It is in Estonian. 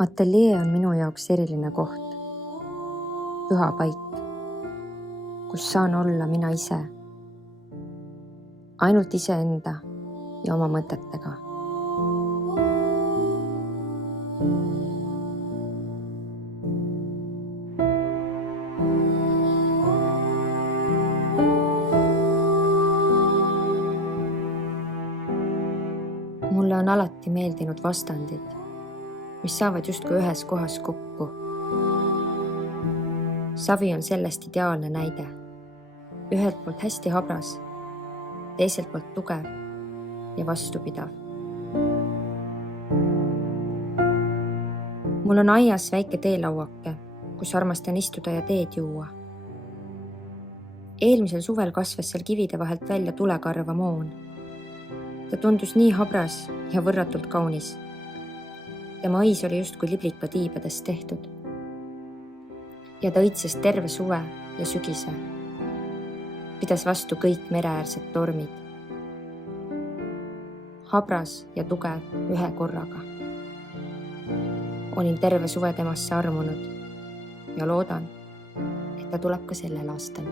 Ateljee on minu jaoks eriline koht, püha paik, kus saan olla mina ise, ainult iseenda ja oma mõtetega. Mulle on alati meeldinud vastandid, mis saavad justkui ühes kohas kokku. Savi on sellest ideaalne näide. Ühelt poolt hästi habras, teiselt poolt tugev ja vastupidav. Mul on aias väike teelauake, kus armastan istuda ja teed juua. Eelmisel suvel kasvas seal kivide vahelt välja tulekarva moon. Ta tundus nii habras ja võrratult kaunis. Tema õis oli justkui liblika tiibadest tehtud. Ja ta õitses terve suve ja sügise. Pidas vastu kõik mereäärsed tormid. Habras ja tugev ühe korraga. Olin terve suve temasse armunud ja loodan, et ta tuleb ka sellel aastal.